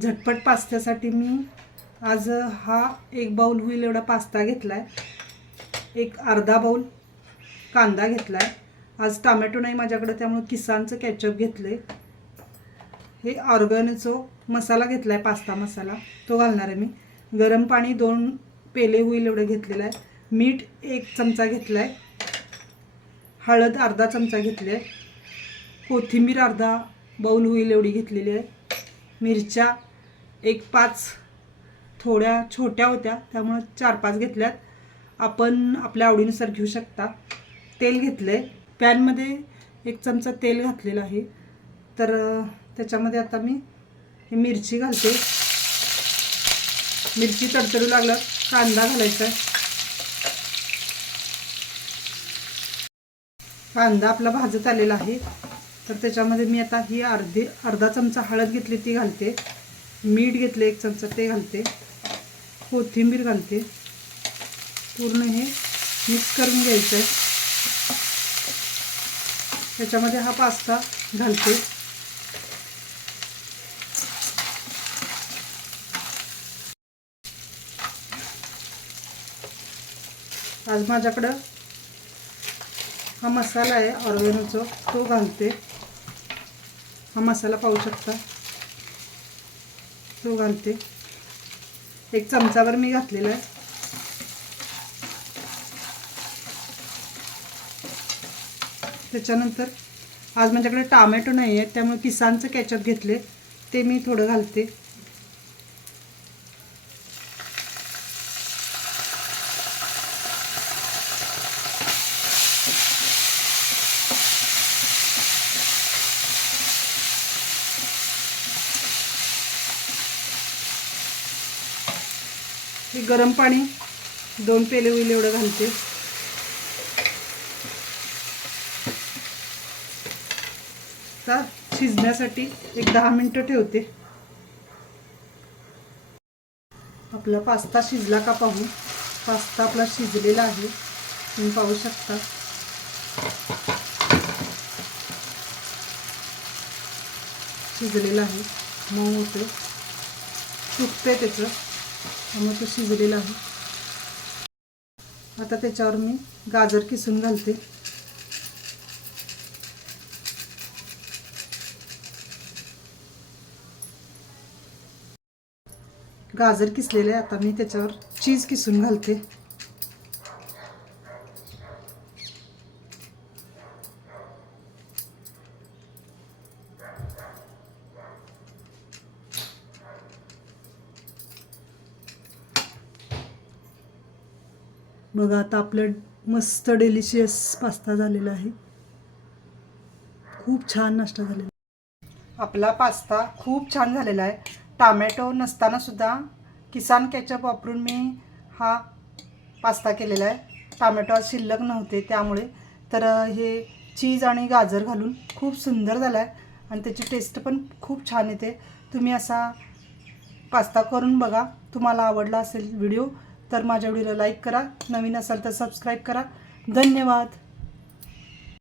झटपट पास्त्यासाठी मी आज हा एक बाऊल होईल एवढा पास्ता घेतला आहे एक अर्धा बाऊल कांदा घेतला आहे आज टमॅटो नाही माझ्याकडे त्यामुळे किसानचं कॅचअप घेतलं आहे हे ऑर्गनचो मसाला घेतला आहे पास्ता मसाला. तो घालणार आहे मी. गरम पाणी दोन पेले होईल एवढं घेतलेलं आहे. मीठ एक चमचा घेतला आहे हळद अर्धा चमचा घेतली आहे. कोथिंबीर अर्धा बाऊल होईल एवढी घेतलेली आहे. मिरच्या एक पाच थोड्या छोट्या होत्या त्यामुळं चार पाच घेतल्यात. आपण आपल्या आवडीनुसार घेऊ शकता. तेल घेतलं आहे पॅनमध्ये एक चमचा तेल घातलेलं आहे. तर त्याच्यामध्ये आता मी मिरची घालते. मिरची तडतडू लागलं कांदा घालायचा आहे. कांदा आपला भाजत आलेला आहे. तर त्याच्यामध्ये मी आता ही अर्धी अर्धा चमचा हळद घेतली ती घालते. मीठ घेतले एक चमचा ते घालते. कोथिंबीर घालते. पूर्ण हे मिक्स करून घ्यायचं आहे त्याच्यामध्ये हा पास्ता घालते. आज माझ्याकडं हा मसाला आहे ऑर्गॅनोचा. तो घालते. हा मसाला पाहू शकता. तो घालते एक चमचावर मी घातलेला आहे. त्याच्यानंतर आज माझ्याकडे टामॅटो नाही आहेत त्यामुळे किसानचं कॅचअप घेतले ते मी थोडं घालते. हे गरम पाणी दोन पेले होईल एवढं घालते. आता शिजण्यासाठी एक दहा मिनटं ठेवते. आपला पास्ता शिजला का पाहू. पास्ता आपला शिजलेला आहे. तुम्ही पाहू शकता. शिजलेला आहे. मऊ होते सुकते त्याचं. त्यामुळे तो शिजलेला आहे. आता त्याच्यावर मी गाजर किसून घालते. गाजर किसलेले आता मी त्याच्यावर चीज किसून घालते. बघा आता आपलं मस्त डेलिशियस पास्ता झालेला आहे. खूप छान नाश्ता झालेला आपला पास्ता खूप छान झालेला आहे. टामॅटो नसतानासुद्धा किसान कॅचअप वापरून मी हा पास्ता केलेला आहे. टामॅटो आज शिल्लक नव्हते त्यामुळे. तर हे चीज आणि गाजर घालून खूप सुंदर झाला आहे आणि त्याची टेस्ट पण खूप छान येते. तुम्ही असा पास्ता करून बघा. तुम्हाला आवडला असेल व्हिडिओ तर माझ्या व्हिडिओला लाईक करा. नवीन असाल तर सबस्क्राईब करा. धन्यवाद.